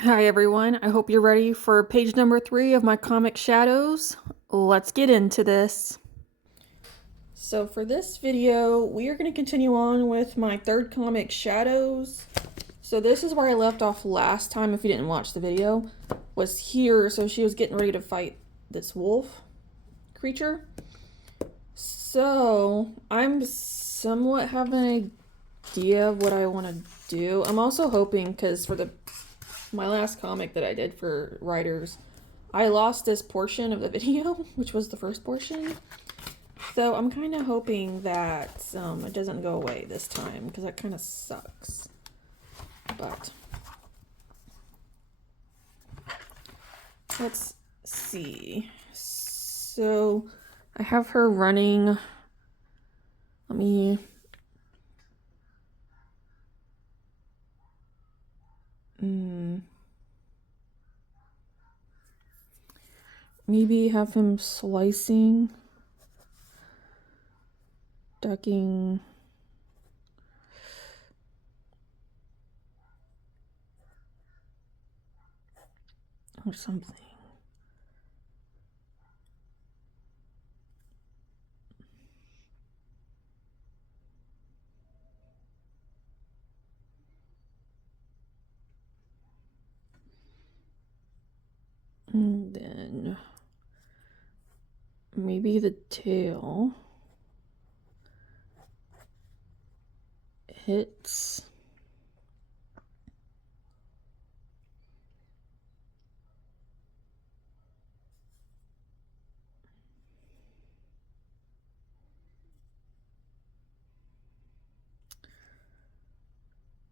Hi everyone, I hope you're ready for page number 3 of my comic Shadows. Let's get into this. So for this video, we are going to continue on with my third comic Shadows. So this is where I left off last time if you didn't watch the video. Was here, so she was getting ready to fight this wolf creature. So I'm somewhat having an idea of what I want to do. I'm also hoping, because for my last comic that I did for writers, I lost this portion of the video, which was the first portion. So I'm kind of hoping that it doesn't go away this time, because that kind of sucks. But let's see. So I have her running. Let me... maybe have him slicing, ducking, or something. And then maybe the tail hits.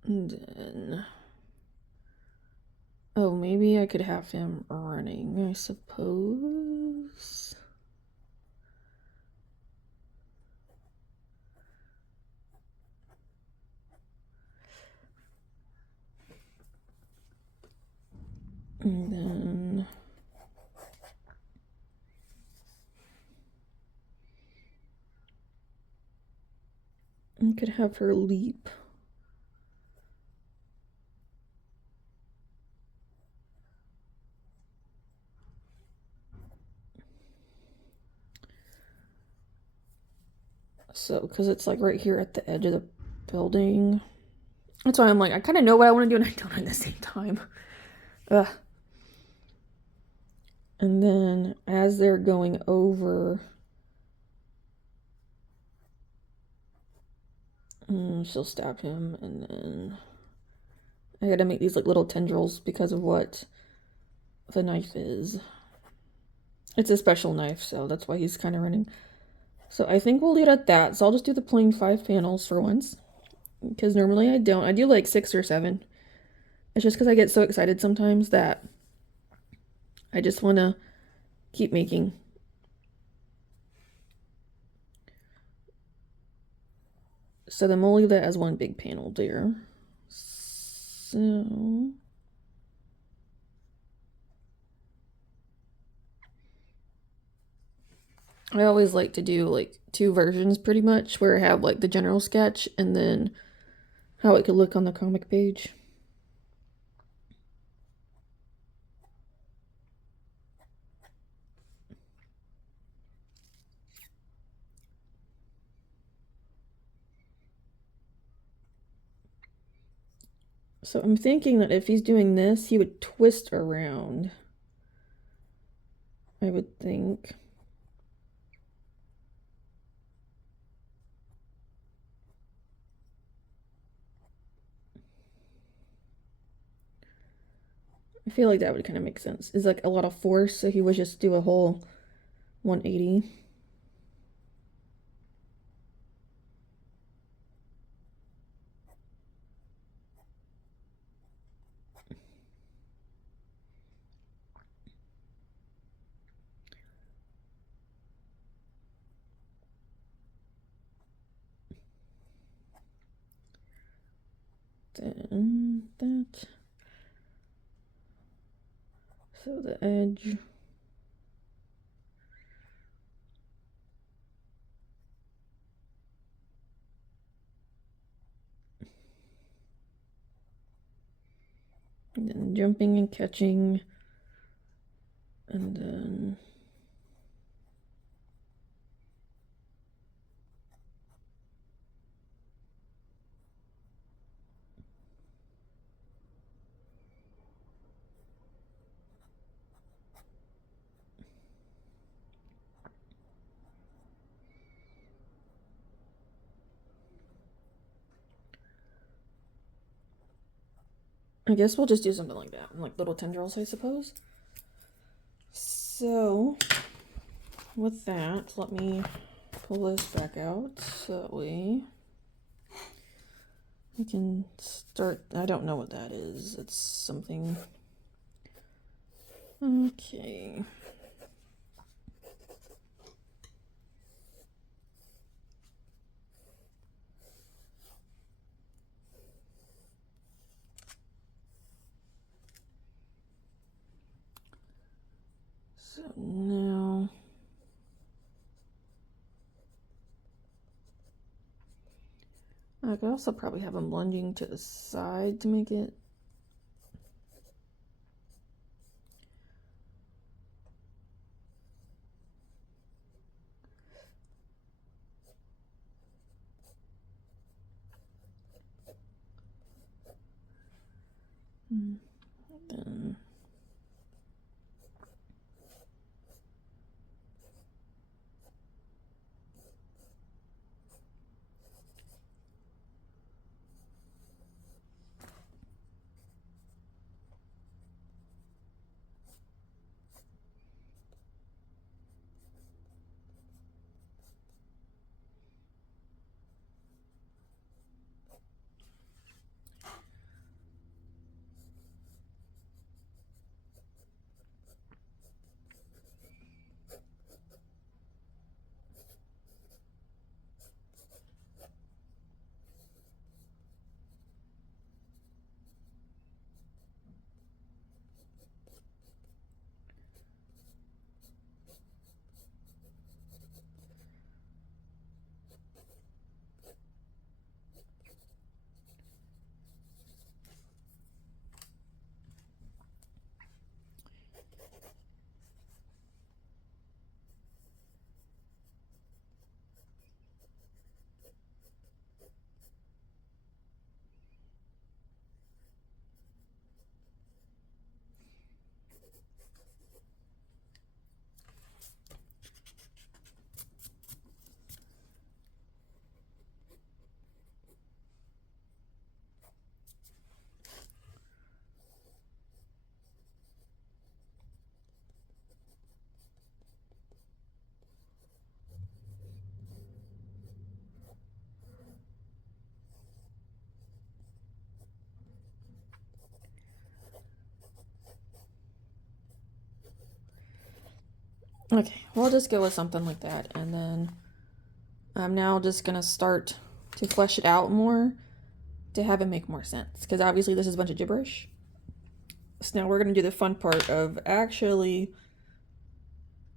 And then... oh, maybe I could have him running, I suppose. And then... I could have her leap. So, because it's like right here at the edge of the building. That's why I'm like, I kind of know what I want to do and I don't at the same time. Ugh. And then as they're going over, she'll stab him, and then I gotta make these like little tendrils because of what the knife is. It's a special knife, so that's why he's kind of running. So I think we'll leave it at that. So I'll just do the plain 5 panels for once, because normally I don't. I do like 6 or 7. It's just because I get so excited sometimes that I just want to keep making. So then we'll leave that as one big panel there. So... I always like to do like 2 versions pretty much, where I have like the general sketch and then how it could look on the comic page. So I'm thinking that if he's doing this, he would twist around, I would think. I feel like that would kind of make sense. It's like a lot of force, so he would just do a whole 180. Then that. So the edge. And then jumping and catching. And then... I guess we'll just do something like that. Like little tendrils, I suppose. So, with that, let me pull this back out so that we can start. I don't know what that is. It's something. Okay. So now I could also probably have them lunging to the side to make it. Then okay, we'll just go with something like that, and then I'm now just gonna start to flesh it out more to have it make more sense, because obviously this is a bunch of gibberish. So now we're gonna do the fun part of actually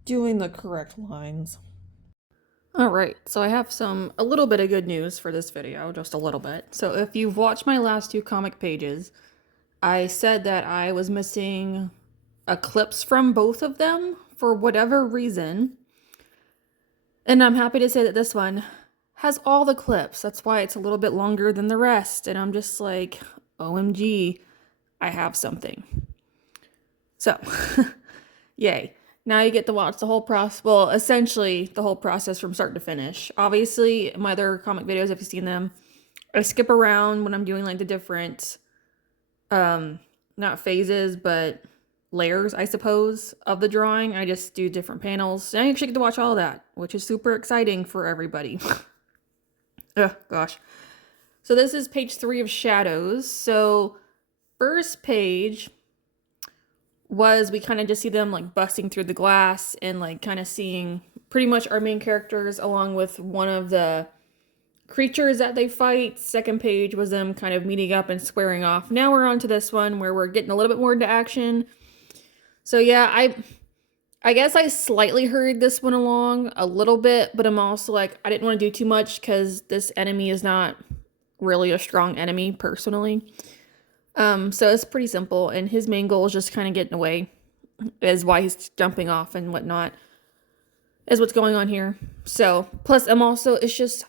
doing the correct lines. Alright, so I have a little bit of good news for this video, just a little bit. So if you've watched my last two comic pages, I said that I was missing a clips from both of them for whatever reason. And I'm happy to say that this one has all the clips. That's why it's a little bit longer than the rest. And I'm just like, OMG, I have something. So, yay. Now you get to watch the whole process, well, essentially the whole process from start to finish. Obviously, my other comic videos, if you've seen them, I skip around when I'm doing like the different, not phases, but layers, I suppose, of the drawing. I just do different panels. And I actually get to watch all of that, which is super exciting for everybody. Oh, gosh. So this is page 3 of Shadows. So first page was we kind of just see them like busting through the glass and like kind of seeing pretty much our main characters along with one of the creatures that they fight. Second page was them kind of meeting up and squaring off. Now we're on to this one where we're getting a little bit more into action. So yeah, I guess I slightly hurried this one along a little bit, but I'm also like, I didn't want to do too much because this enemy is not really a strong enemy personally. So it's pretty simple, and his main goal is just kind of getting away, is why he's jumping off and whatnot, is what's going on here. So, plus I'm also, it's just,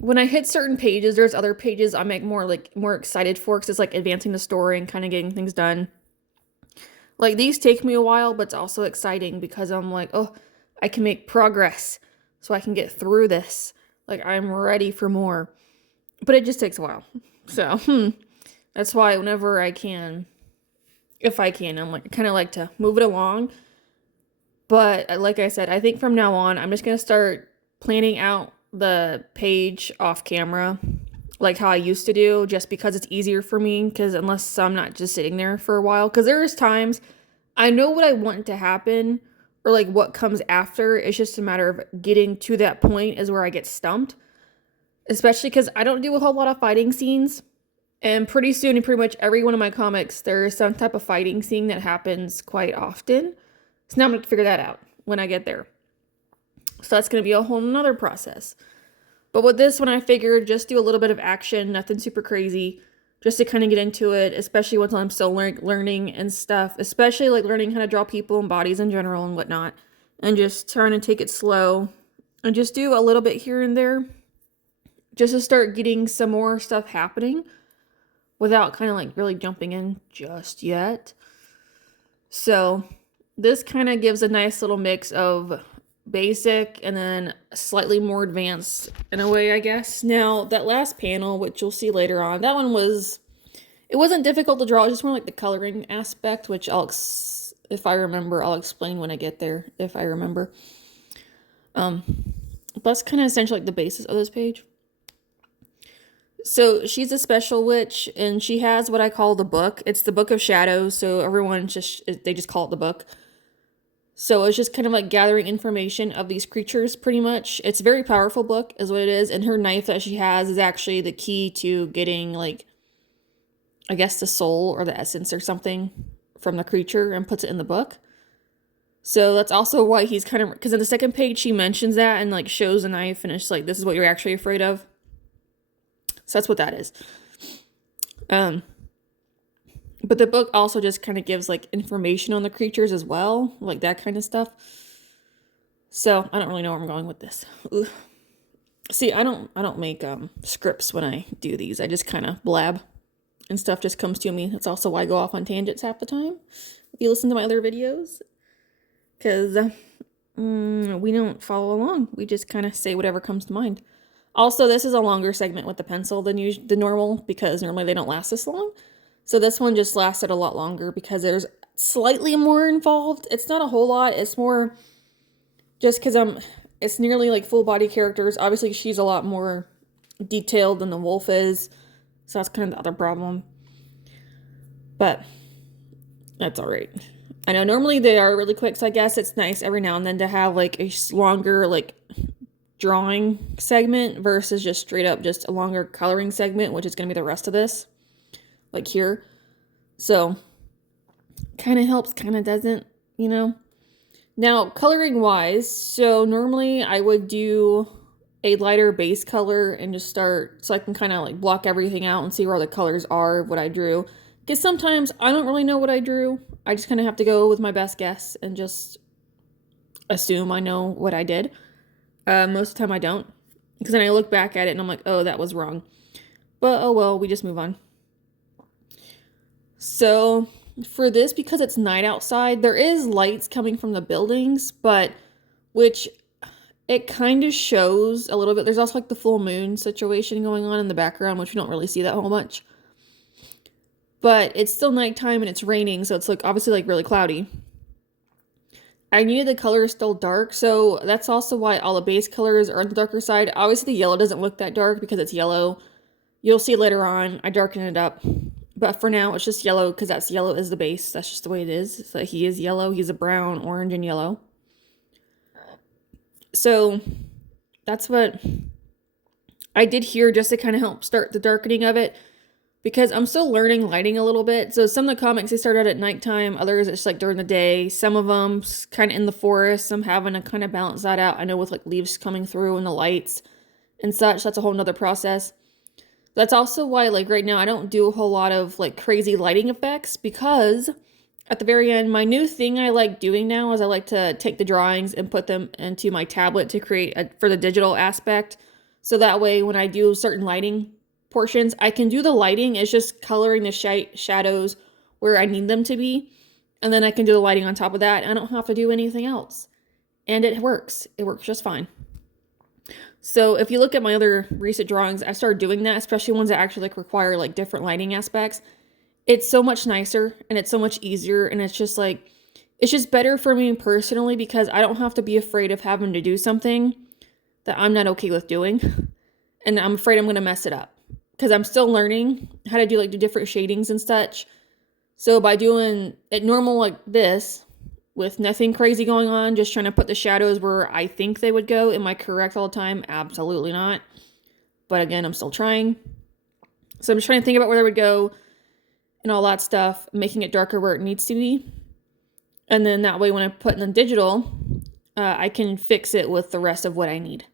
when I hit certain pages, there's other pages I make more excited for, because it's like advancing the story and kind of getting things done. Like these take me a while, but it's also exciting because I'm like, oh, I can make progress so I can get through this. Like I'm ready for more. But it just takes a while. So, that's why whenever I can, if I can, I'm like kind of like to move it along. But like I said, I think from now on, I'm just going to start planning out the page off camera like how I used to do, just because it's easier for me, because unless I'm not just sitting there for a while, because there's times I know what I want to happen or like what comes after. It's just a matter of getting to that point is where I get stumped, especially because I don't do a whole lot of fighting scenes. And pretty soon, in pretty much every one of my comics, there is some type of fighting scene that happens quite often. So now I'm going to figure that out when I get there. So that's going to be a whole nother process. But with this one, I figured just do a little bit of action, nothing super crazy, just to kind of get into it, especially once I'm still learning and stuff, especially like learning how to draw people and bodies in general and whatnot, and just trying to take it slow and just do a little bit here and there just to start getting some more stuff happening without kind of like really jumping in just yet. So this kind of gives a nice little mix of basic and then slightly more advanced in a way, I guess. Now, that last panel, which you'll see later on, that one it wasn't difficult to draw, it was just more like the coloring aspect, which if I remember, I'll explain when I get there, if I remember. That's kind of essentially like the basis of this page. So she's a special witch, and she has what I call the book. It's the Book of Shadows, so they just call it the book. So it's just kind of like gathering information of these creatures, pretty much. It's a very powerful book, is what it is. And her knife that she has is actually the key to getting, like, I guess the soul or the essence or something from the creature and puts it in the book. So that's also why he's kind of, because in the second page she mentions that and like shows a knife and it's like, this is what you're actually afraid of. So that's what that is. But the book also just kind of gives like information on the creatures as well, like that kind of stuff. So I don't really know where I'm going with this. Ugh. See, I don't make scripts when I do these. I just kind of blab, and stuff just comes to me. That's also why I go off on tangents half the time. If you listen to my other videos, because we don't follow along. We just kind of say whatever comes to mind. Also, this is a longer segment with the pencil than normal, because normally they don't last this long. So this one just lasted a lot longer because there's slightly more involved. It's not a whole lot. It's more just because it's nearly like full body characters. Obviously, she's a lot more detailed than the wolf is. So that's kind of the other problem. But that's all right. I know normally they are really quick, so I guess it's nice every now and then to have like a longer like drawing segment versus just straight up just a longer coloring segment, which is going to be the rest of this. Like here. So kind of helps, kind of doesn't, you know. Now, coloring wise, so normally I would do a lighter base color and just start, so I can kind of like block everything out and see where the colors are of what I drew. Because sometimes I don't really know what I drew. I just kind of have to go with my best guess and just assume I know what I did. Most of the time I don't. Because then I look back at it and I'm like, oh, that was wrong. But oh well, we just move on. So for this, because it's night outside, there is lights coming from the buildings, but which it kind of shows a little bit. There's also like the full moon situation going on in the background, which we don't really see that whole much. But it's still nighttime and it's raining, so it's like obviously like really cloudy. I needed the color still dark, so that's also why all the base colors are on the darker side. Obviously the yellow doesn't look that dark because it's yellow. You'll see later on, I darken it up. But for now, it's just yellow because that's yellow is the base. That's just the way it is. So he is yellow. He's a brown, orange, and yellow. So that's what I did here just to kind of help start the darkening of it. Because I'm still learning lighting a little bit. So some of the comics, they start out at nighttime. Others, it's like during the day. Some of them kind of in the forest. Some having to kind of balance that out. I know with like leaves coming through and the lights and such. That's a whole nother process. That's also why, like, right now I don't do a whole lot of like crazy lighting effects, because at the very end, my new thing I like doing now is I like to take the drawings and put them into my tablet to create for the digital aspect. So that way, when I do certain lighting portions, I can do the lighting. It's just coloring the shadows where I need them to be. And then I can do the lighting on top of that. I don't have to do anything else. And it works. It works just fine. So if you look at my other recent drawings, I started doing that, especially ones that actually like require like different lighting aspects. It's so much nicer and it's so much easier, and it's just like, it's just better for me personally because I don't have to be afraid of having to do something that I'm not okay with doing. And I'm afraid I'm going to mess it up because I'm still learning how to do like the different shadings and such. So by doing it normal like this, with nothing crazy going on, just trying to put the shadows where I think they would go, am I correct all the time? Absolutely not. But again, I'm still trying. So I'm just trying to think about where they would go and all that stuff, making it darker where it needs to be. And then that way when I put in the digital, I can fix it with the rest of what I need.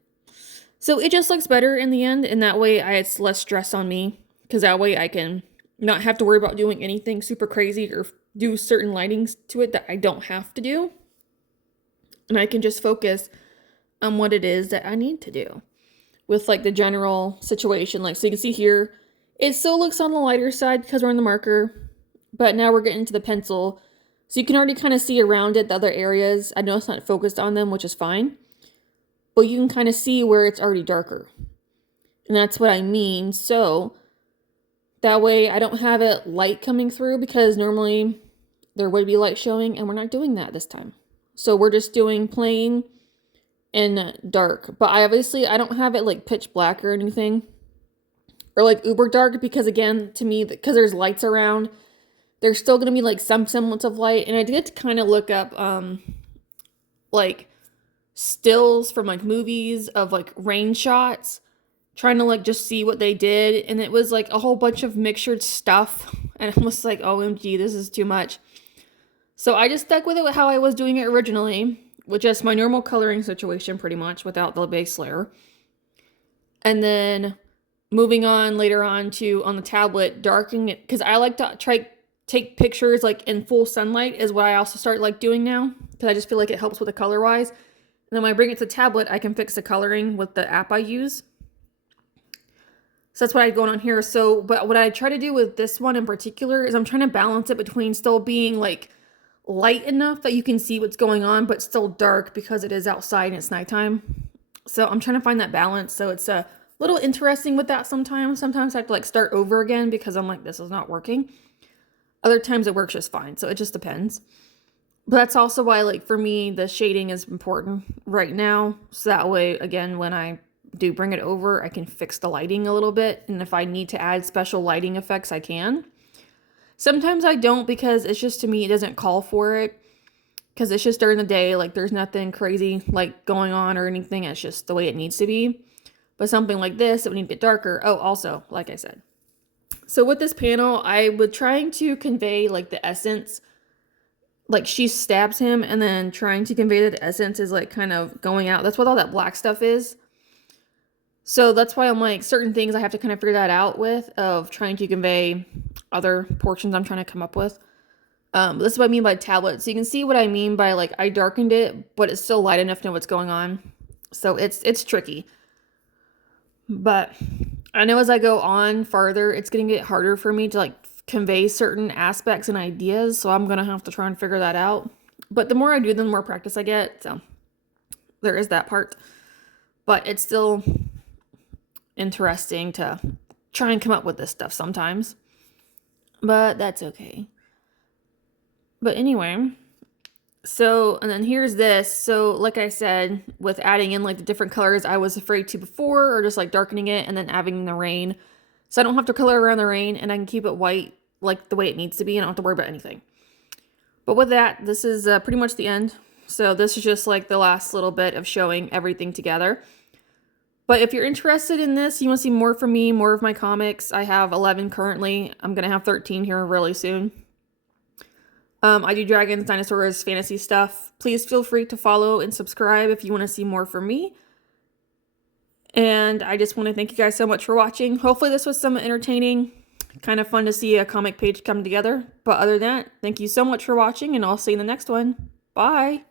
So it just looks better in the end, and that way it's less stress on me, because that way I can not have to worry about doing anything super crazy or do certain lightings to it that I don't have to do. And I can just focus on what it is that I need to do with like the general situation. Like, so you can see here, it still looks on the lighter side because we're in the marker, but now we're getting to the pencil. So you can already kind of see around it the other areas. I know it's not focused on them, which is fine, but you can kind of see where it's already darker. And that's what I mean. So that way I don't have it light coming through, because normally there would be light showing, and we're not doing that this time. So we're just doing plain and dark. But I don't have it like pitch black or anything, or like uber dark, because again, to me, because there's lights around, there's still going to be like some semblance of light. And I did kind of look up like stills from like movies of like rain shots, trying to like just see what they did, and it was like a whole bunch of mixtured stuff, and I was like, OMG, this is too much. So I just stuck with it how I was doing it originally, with just my normal coloring situation pretty much without the base layer. And then moving on later on to on the tablet, darkening it, because I like to take pictures like in full sunlight is what I also start like doing now, because I just feel like it helps with the color wise. And then when I bring it to the tablet, I can fix the coloring with the app I use. So that's what I had going on here. So, but what I try to do with this one in particular is I'm trying to balance it between still being like light enough that you can see what's going on, but still dark because it is outside and it's nighttime. So I'm trying to find that balance. So it's a little interesting with that sometimes. Sometimes I have to like start over again because I'm like, this is not working. Other times it works just fine. So it just depends. But that's also why, like, for me, the shading is important right now. So that way, again, when I do bring it over, I can fix the lighting a little bit. And if I need to add special lighting effects, I can. Sometimes I don't, because it's just, to me, it doesn't call for it. Because it's just during the day, like, there's nothing crazy, like, going on or anything. It's just the way it needs to be. But something like this, it would need to get darker. Oh, also, like I said. So with this panel, I was trying to convey, like, the essence. Like, she stabs him, and then trying to convey that the essence is, like, kind of going out. That's what all that black stuff is. So that's why I'm like, certain things I have to kind of figure that out with, of trying to convey other portions I'm trying to come up with. This is what I mean by tablet. So you can see what I mean by, like, I darkened it, but it's still light enough to know what's going on. So it's tricky. But I know as I go on farther, it's going to get harder for me to, like, convey certain aspects and ideas. So I'm going to have to try and figure that out. But the more I do, the more practice I get. So there is that part. But it's still interesting to try and come up with this stuff sometimes. But that's okay. But anyway, so, and then here's this. So like I said, with adding in like the different colors I was afraid to before, or just like darkening it and then adding the rain. So I don't have to color around the rain, and I can keep it white like the way it needs to be, and I don't have to worry about anything. But with that, this is pretty much the end. So this is just like the last little bit of showing everything together. But if you're interested in this, you want to see more from me, more of my comics, I have 11 currently. I'm going to have 13 here really soon. I do dragons, dinosaurs, fantasy stuff. Please feel free to follow and subscribe if you want to see more from me. And I just want to thank you guys so much for watching. Hopefully this was somewhat entertaining. Kind of fun to see a comic page come together. But other than that, thank you so much for watching, and I'll see you in the next one. Bye!